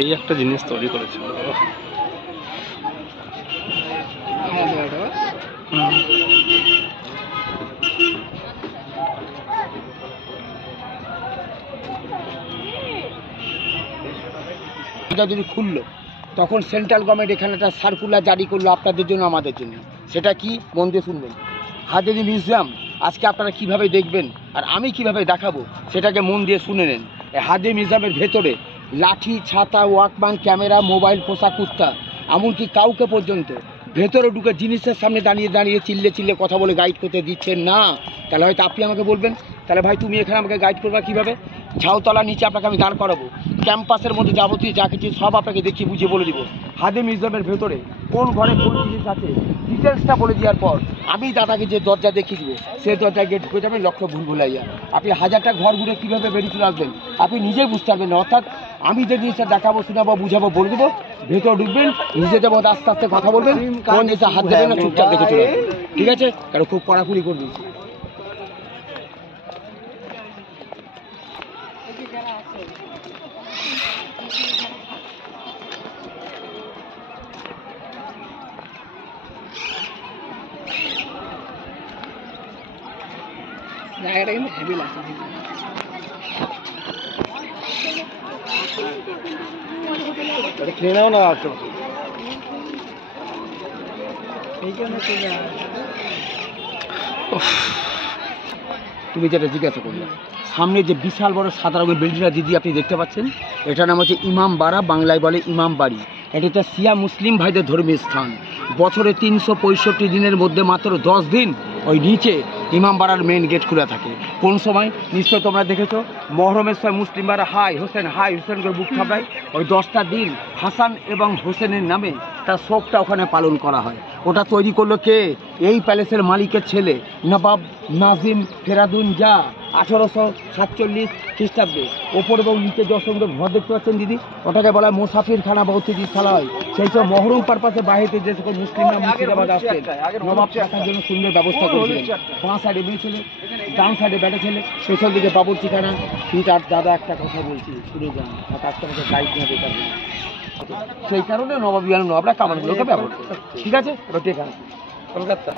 এই একটা জিনিস তৈরি করেছিল এটা যদি খুললো তখন সেন্ট্রাল গভর্নমেন্ট এখানে একটা সার্কুলার জারি করলো আপনাদের জন্য আমাদের জন্য। সেটা কি মন দিয়ে শুনবেন। হাজারী মিউজিয়াম আজকে আপনারা কিভাবে দেখবেন আর আমি কিভাবে দেখাবো সেটাকে মন দিয়ে শুনে নেন। এই হাজারী মিউজিয়ামের ভেতরে লাঠি, ছাতা, ওয়াকম্যান, ক্যামেরা, মোবাইল, পোশাক, কুত্তা, এমনকি কাউকে পর্যন্ত ভেতরে ঢুকে জিনিসের সামনে দাঁড়িয়ে দাঁড়িয়ে চিল্লে কথা বলে গাইড করতে দিচ্ছেন না। তাহলে হয়তো আপনি আমাকে বলবেন, তাহলে ভাই তুমি এখানে আমাকে গাইড করবা কীভাবে? ঝাউতলা নিচে আপনাকে আমি দাঁড় করাবো, ক্যাম্পাসের মধ্যে যাবতীয় যা কিছু সব আপনাকে দেখিয়ে বুঝিয়ে বলে দিব। হাজারী মিউজিয়ামের ভেতরে কোন ঘরে কোন জিনিস আছে ডিটেলসটা বলে দেওয়ার পর আমি দাদাকে যে দরজা দেখিয়ে দিব সেই দরজায় গিয়ে ঢুকে যাবেন লক্ষ্য ভুল ভুলাইয়া। আপনি হাজারটা ঘর ঘুরে কীভাবে বেরিয়ে চলে আসবেন আপনি নিজেই বুঝতে পারবেন না। অর্থাৎ আমি যে জিনিসটা দেখাবো, শোনাবো, বুঝাবো, বলে দেবো, ভেতরে ঢুকবেন, নিজেদের মধ্যে আস্তে আস্তে কথা বলবেন, কোন জিনিসটা হাত দেবেন না, চুপচাপ দেখে চলে আসবেন। ঠিক আছে? কারণ খুব কড়াকুড়ি করবেন। জায়গাটা কিন্তু হেভি লাগছে। খেয়ে নাও না, তুমি যেটা জিজ্ঞাসা করলে সামনে যে বিশাল বড় সাদা রঙের বিল্ডিংটা দিদি আপনি দেখতে পাচ্ছেন, এটার নাম হচ্ছে ইমাম বাড়া, বাংলায় বলে ইমাম বাড়ি। এটা হচ্ছে শিয়া মুসলিম ভাইদের ধর্মীয় স্থান। বছরে 365 দিনের মধ্যে মাত্র 10 দিন ওই নিচে ইমাম বাড়ার মেন গেট খোলা থাকে। কোন সময় নিশ্চয় তোমরা দেখেছো, মহরমের সময় মুসলিমরা হাই হোসেন করে বুক থাপড়ায়। ওই 10টা দিন হাসান এবং হোসেনের নামে তার শোকটা ওখানে পালন করা হয়। ওটা তৈরি করলো কে? এই প্যালেসের মালিকের ছেলে নবাব নাজিম ফেরাদুন যা 1847 খ্রিস্টাব্দে। ওপর এবং নিচে যে অসংখ্য ঘর দেখতে পাচ্ছেন দিদি, ওটাকে বলা হয় মোসাফির খানা বা অতিথিশালয়। সেই সব মহরম পারপাসে বাইরে যে সকল মুসলিমরা মুর্শিদাবাদ আসতেন, নবাব থাকার জন্য সুন্দর ব্যবস্থা করেছিলেন। বাঁ সাইডে মেয়ে ছেলে, ডান সাইডে বেটা ছেলে, পেছন দিকে বাবুর্চিখানা। কিন্তু আর দাদা একটা কথা বলছি, শুনে যান, আজকে আমাকে গাইড নিয়ে বেকার। সেই কারণে নবাব নবাবরা কামানগুলোকে ব্যবহার করে। ঠিক আছে? ওটা ঠিক আছে কলকাতা।